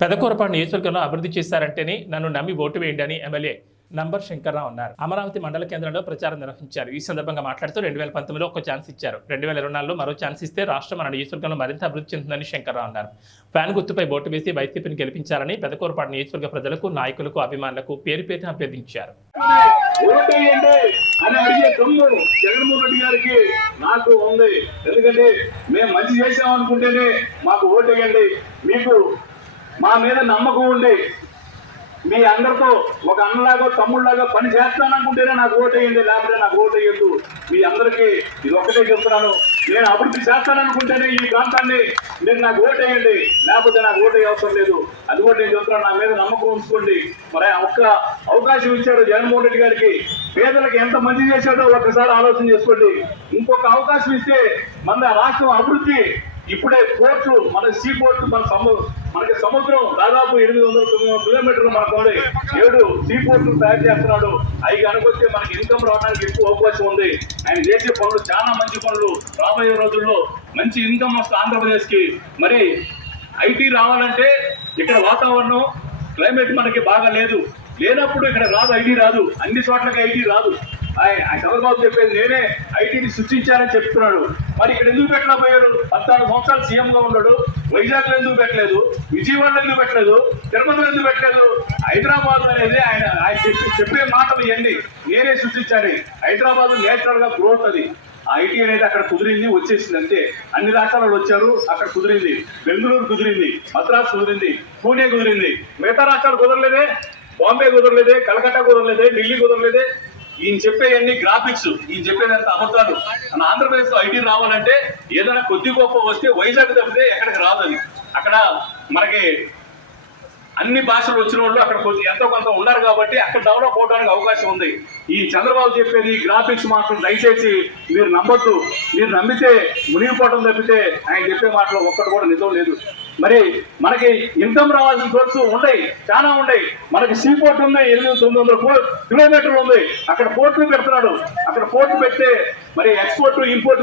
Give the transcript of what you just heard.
పెదకూరపాడు నియోజకవర్గంలో అభివృద్ధి చేశారంటేనే నన్ను నమ్మి ఓటు వేయండి అని ఎమ్మెల్యే నంబర్ శంకర్రావు అన్నారు. అమరావతి మండల కేంద్రంలో ప్రచారం నిర్వహించారు. ఈ సందర్భంగా మాట్లాడుతూ 2019లో ఒక ఛాన్స్ ఇచ్చారు, 2024లో మరో ఛాన్స్ ఇస్తే రాష్ట్రం మన నియోజకవర్గంలో మరింత అభివృద్ధి చెందుతుందని శంకర్రావు అన్నారు. ఫ్యాన్ గుర్తుపై ఓటు వేసి వైసీపీని గెలిపించాలని పెదకూరపాడు నియోజకవర్గ ప్రజలకు, నాయకులకు, అభిమానులకు పేరు పేరున అభ్యర్థించారు. జగన్మోహన్ రెడ్డి గారికి నాకు ఉంది. ఎందుకంటే మేము మంచి చేసామనుకుంటేనే మాకు ఓటేయండి. మీకు మా మీద నమ్మకం ఉండి మీ అందరితో ఒక అన్నలాగా తమ్ముళ్ళలాగా పని చేస్తాననుకుంటేనే నాకు ఓటేయండి, లేకపోతే నాకు ఓటేయద్దు. మీ అందరికీ ఇది ఒక్కటే చెప్తున్నాను. నేను అభివృద్ధి చేస్తాననుకుంటేనే ఈ ప్రాంతాన్ని నేను నాకు ఓటేయండి, లేకపోతే నాకు ఓటేయ అవసరం లేదు. అది కూడా నేను చెప్తున్నాను. నా మీద నమ్మకం ఉంచుకోండి. మరి ఒక్క అవకాశం ఇచ్చాడు జగన్మోహన్ రెడ్డి గారికి. పేదలకు ఎంత మంచి చేశాడో ఒక్కసారి ఆలోచన చేసుకోండి. ఇంకొక అవకాశం ఇస్తే మన రాష్ట్రం అభివృద్ధి ఇప్పుడే పోర్టు, మన సీ పోర్టు, మనకి సముద్రం దాదాపు 800-900 కిలోమీటర్లు మనకు 7 సీ పోర్టులు తయారు చేస్తున్నాడు. అవి కనుకొస్తే మనకి ఇన్కమ్ రావడానికి ఎక్కువ అవకాశం ఉంది. ఆయన చేసే పనులు చాలా మంచి పనులు. రాబోయే రోజుల్లో మంచి ఇన్కమ్ వస్తుంది ఆంధ్రప్రదేశ్ కి. మరి ఐటీ రావాలంటే ఇక్కడ వాతావరణం క్లైమేట్ మనకి బాగా లేనప్పుడు ఇక్కడ రాదు, ఐటీ రాదు. అన్ని చోట్లకి ఐటీ రాదు. చంద్రబాబు చెప్పేది నేనే ఐటీని సృష్టించాలని చెప్తున్నాడు. మరి ఇక్కడ ఎందుకు పెట్టలేకపోయారు? 14 సంవత్సరాలు సీఎంగా ఉన్నాడు. వైజాగ్ లో ఎందుకు పెట్టలేదు? విజయవాడలో ఎందుకు పెట్టలేదు? తిరుపతిలో ఎందుకు పెట్టలేదు? హైదరాబాద్ అనేది ఆయన చెప్పే మాటలు ఇవన్నీ నేనే సృష్టించాను. హైదరాబాద్ నేచురల్ గా గ్రోత్ అది. ఐటీ అనేది అక్కడ కుదిరింది, వచ్చేసింది అంతే. అన్ని రాష్ట్రాలు వచ్చారు, అక్కడ కుదిరింది. బెంగళూరు కుదిరింది, మద్రాసు కుదిరింది, పూణే కుదిరింది. మిగతా రాష్ట్రాలు కుదరలేదే. బాంబే కుదరలేదే, కలకత్తా కుదరలేదే, ఢిల్లీ కుదరలేదే. ఈయన చెప్పేవన్నీ గ్రాఫిక్స్, ఈయన చెప్పేదంతా అబద్ధాలు. మన ఆంధ్రప్రదేశ్ లో ఐటీ రావాలంటే ఏదైనా కొద్ది గొప్ప వస్తే వైజాగ్ తప్పితే ఎక్కడికి రాదు. అది అక్కడ మనకి అన్ని భాషలు వచ్చిన వాళ్ళు అక్కడ ఎంతో కొంత ఉన్నారు కాబట్టి అక్కడ డెవలప్ అవడానికి అవకాశం ఉంది. ఈ చంద్రబాబు చెప్పేది గ్రాఫిక్స్ మాత్రం దయచేసి మీరు నమ్మొద్దు. మీరు నమ్మితే మునిగిపోవడం తప్పితే ఆయన చెప్పే మాటలు ఒక్కటి కూడా నిజం లేదు. మరి మనకి ఇన్కమ్ రావాల్సిన సోర్స్ ఉన్నాయి, చాలా ఉన్నాయి. మనకి సీ పోర్ట్ ఉంది, 800-900 కిలోమీటర్లు ఉంది. అక్కడ పోర్టులు పెడుతున్నాడు. అక్కడ పోర్టు పెడితే మరి ఎక్స్పోర్ట్ ఇంపోర్ట్